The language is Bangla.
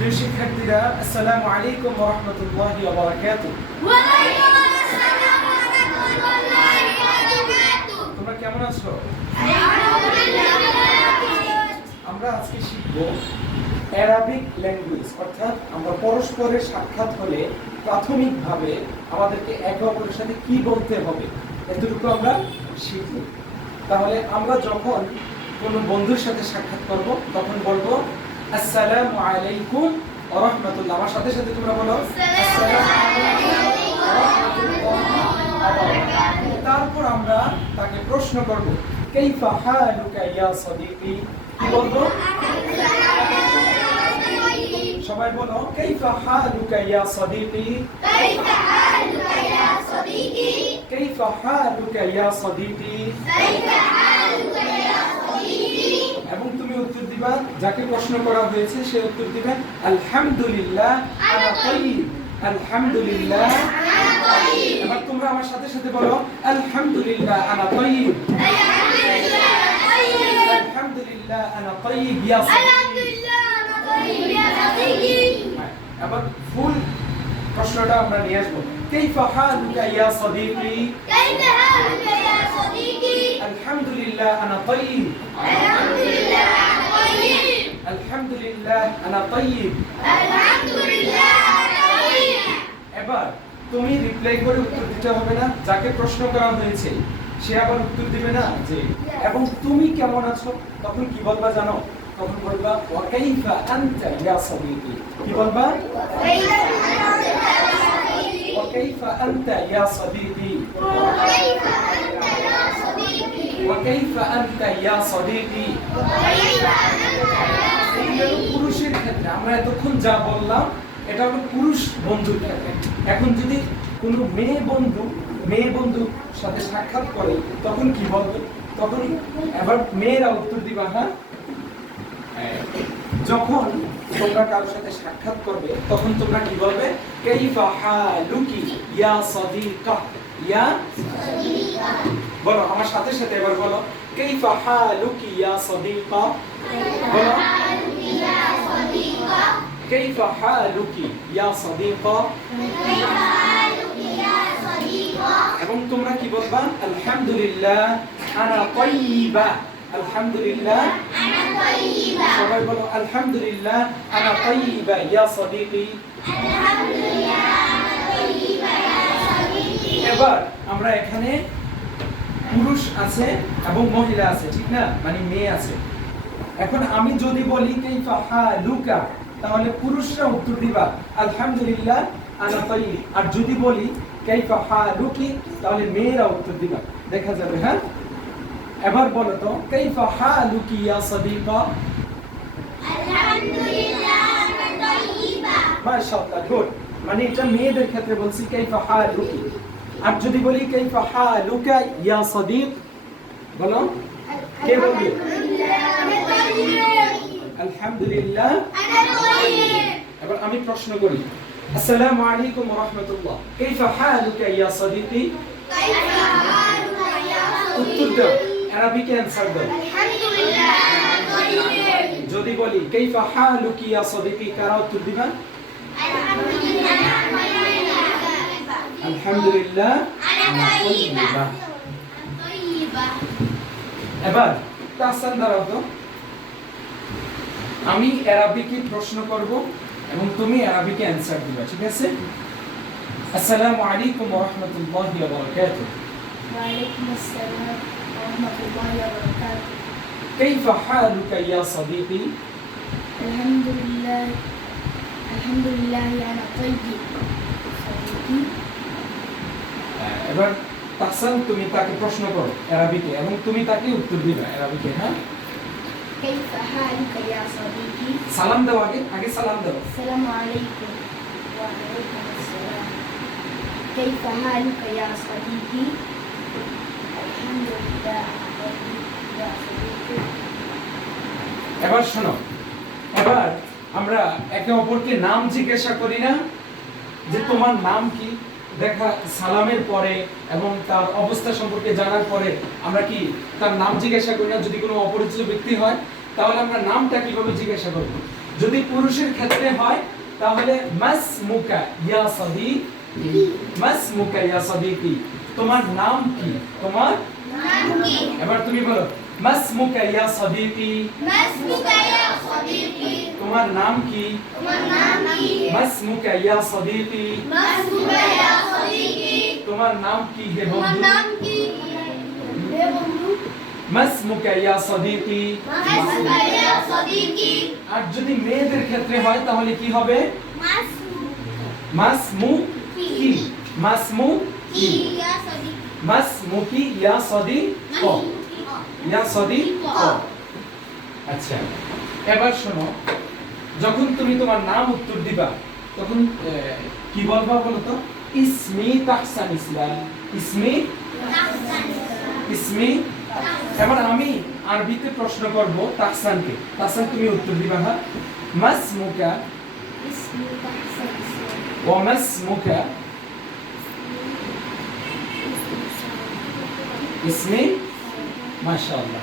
প্রিয় শিক্ষার্থীরা, আসসালামু আলাইকুম ওয়া রাহমাতুল্লাহি ওয়া বারাকাতুহু। ওয়া আলাইকুম আসসালাম ওয়া রাহমাতুল্লাহি ওয়া বারাকাতুহু। তোমরা কেমন আছো? আমরা আজকে শিখব অ্যারাবিক ল্যাঙ্গুয়েজ, অর্থাৎ আমরা পরস্পরের সাক্ষাৎ হলে প্রাথমিকভাবে আমাদেরকে একে অপরের সাথে কি বলতে হবে এতটুকু আমরা শিখব। তাহলে আমরা যখন কোনো বন্ধুর সাথে সাক্ষাৎ করব তখন বলবো আসসালামু আলাইকুম ওয়া রাহমাতুল্লাহ। আমার সাথে সাথে তোমরা বলো আসসালামু আলাইকুম ওয়া রাহমাতুল্লাহি ওয়া বারাকাতুহু। তারপর আমরা তাকে প্রশ্ন করব কাইফা হালুকা ইয়া সাদিকি। কি বলবো? সবাই বলো কাইফা হালুকা ইয়া সাদিকি। কাইফা হালুকা ইয়া সাদিকি। কাইফা হালুকা ইয়া সাদিকি। কাইফা হালুকা ইয়া সাদিকি। এবং তুমি উত্তর দিবা, যাকে প্রশ্ন করা হয়েছে সে উত্তর দিবে আলহামদুলিল্লাহ আনা তাইয়িব। আলহামদুলিল্লাহ আনা তাইয়িব। এবার তোমরা আমার সাথে সাথে বলো আলহামদুলিল্লাহ আনা তাইয়িব। আলহামদুলিল্লাহ আনা তাইয়িব। আলহামদুলিল্লাহ আনা তাইয়িব ইয়া সাদিকি। আলহামদুলিল্লাহ আনা তাইয়িব ইয়া সাদিকি। এবার ফুল প্রশ্নটা আমরা নিয়ে আসবো। কাইফা হালুকা ইয়া সাদিকি। কাইফা হালুকা ইয়া সাদিকি। আলহামদুলিল্লাহ আনা তাইয়িব। আলহামদুলিল্লাহ আনা তাইয়িব। আলহামদুলিল্লাহ আনা তাইয়িব। আলহামদুলিল্লাহ আনা তাইয়িব। এবার তুমি রিপ্লাই করে উত্তর দিতে হবে না, যাকে প্রশ্ন করা হয়েছে সে আবার উত্তর দিবে না যে এবং তুমি কেমন আছো, তখন কি বলবা জানো? তখন বলবা ওয়া কাইফা আনতা ইয়া সাদিকি। কি বলবা? ওয়া কাইফা আনতা ইয়া সাদিকি। ওয়া কাইফা আনতা ইয়া সাদিকি। এই হলো পুরুষের ক্ষেত্রে। আমরা এতক্ষণ যা বললাম এটা হলো পুরুষ বন্ধুর ক্ষেত্রে। এখন যদি কোনো মেয়ে বন্ধুর সাথে সাক্ষাৎ করে তখন কি বলবে? তখন এবার মেয়েরা উত্তর দিবা। হ্যাঁ, যখন তোমরা কারোর সাথে সাক্ষাৎ করবে তখন তোমরা কি বলবে? কাইফা হালুকি ইয়া সাদিকা। ইয়া বলো আমার সাথে সাথে, এবার বলো কাইফা হালুকি ইয়া সাদিকা। বলো كيف حالك يا صديقة। এবং তোমরা কি বলবা? আলহামদুলিল্লাহ আনা তাইয়িবা। আলহামদুলিল্লাহ আনা তাইয়িবা। সবাই বলো আলহামদুলিল্লাহ আনা তাইয়িবা ইয়া সাদিকি। আলহামদুলিল্লাহ আনা তাইয়িবা ইয়া সাদিকি। এবার আমরা এখানে পুরুষ আছে এবং মহিলা আছে, ঠিক না? মানে মেয়ে আছে। এখন আমি যদি বলি কাইফা হালুকা, তাহলে পুরুষরা উত্তর দিবা আলহামদুলিল্লাহ আনা তাইয়িব। আর যদি বলি কাইফা হালুকি, তাহলে মেয়েরা উত্তর দিবা। দেখা যাবে। হ্যাঁ, এবার বলো তো কাইফা হালুকি ইয়া সাদিকা। আলহামদুলিল্লাহ আনা তাইয়িবা। মাশাআল্লাহ, গুড। মানে এটা মেয়েদের ক্ষেত্রে বলছি কাইফা হালুকি। আর যদি বলি কাইফা হালুকা ইয়া সাদিক, বলো কে বলবে? আলহামদুলিল্লাহ আনা তাইয়িব। এবার আমি প্রশ্ন করি আসসালামু আলাইকুম ওয়া রাহমাতুল্লাহ কাইফা হালুকা ইয়া সাদিকি। কাইফা হালুকা ইয়া উত্তর দাও, আরবিকে অ্যানসার দাও। আলহামদুলিল্লাহ আনা তাইয়িব। যদি বলি কাইফা হালুকি ইয়া সাদিকি, কারা উত্তর দিবা? আলহামদুলিল্লাহ আনা তাইয়িবা। আলহামদুলিল্লাহ আনা তাইয়িবা। তাইয়িবা। তাইয়িবা। এবার তাহসান দাঁড়াও তো। আমি আরবিকে প্রশ্ন করব এবং তুমি আরবিকে অ্যানসার দিবা, ঠিক আছে? আসসালামু আলাইকুম ওয়া রাহমাতুল্লাহি ওয়া বারাকাতুহু। ওয়া আলাইকুম আসসালাম ওয়া রাহমাতুল্লাহি ওয়া বারাকাতুহু। কাইফা হালুকা ইয়া সাদিকি। আলহামদুলিল্লাহ আনা তাইয়িব। সাদিকি। এবার তাহসান তুমি তাকে প্রশ্ন করো আরবিকে এবং তুমি তাকে উত্তর দিবা আরবিকে। হ্যাঁ, কাইফা হালুকা ইয়া সাদিকি। সালাম দাও, আগে সালাম দাও। আসসালামু আলাইকুম। ওয়া আলাইকুম আসসালাম। কাইফা হালুকা ইয়া সাদিকি। আলহামদুলিল্লাহ আনা তাইয়িব ইয়া সাদিকি। এবার শোনো, এবার আমরা একে অপরকে নাম জিজ্ঞাসা করি না যে তোমার নাম কি? দেখা সালামের পরে এবং তার অবস্থা সম্পর্কে জানার পরে আমরা কি তার নাম জিজ্ঞাসা করি না? যদি কোনো অপরিচিত ব্যক্তি হয় তাহলে আমরা নামটা কিভাবে জিজ্ঞাসা করব? যদি পুরুষের ক্ষেত্রে হয় তাহলে মাসমুকা ইয়া সাদিকি, মাসমুকা ইয়া সাদিকি, তোমার নাম কি? তোমার নাম কি? এবার তুমি বলো মাসমুকা ইয়া সাদিকি, মাসমুকা ইয়া সাদিকি, তোমার নাম কি? তোমার নাম কি? মাসমুকা ইয়া সাদিকি, মাসমুকা ইয়া সাদিকি, তোমার নাম কি হে তোমার বন্ধু? নাম কি? হে বন্ধু, মাসমুকা ইয়া সাদিকি। মাসমুকা ইয়া সাদিকি। আর যদি মেয়েদের ক্ষেত্রে হয় তাহলে কি হবে? মাসমু কি, মাসমু কি, ইয়া সাদিকি, মাসমুকি ইয়া সাদিক, ইয়া সাদিক। আচ্ছা, এবার শোনো, যখন তুমি তোমার নাম উত্তর দিবা তখন কি বলবা বলো তো? ইসমি তাহসান ইসলাম, ইসমি, ইসমি। এবার আমি আরবিতে প্রশ্ন করব তাহসানকে, তাহসান তুমি উত্তর দিবা। হ্যাঁ, মাসমুকা ইসমু তাহসান ইসলাম, ওয়া মাসমুকা, ইসমি, মাশাআল্লাহ।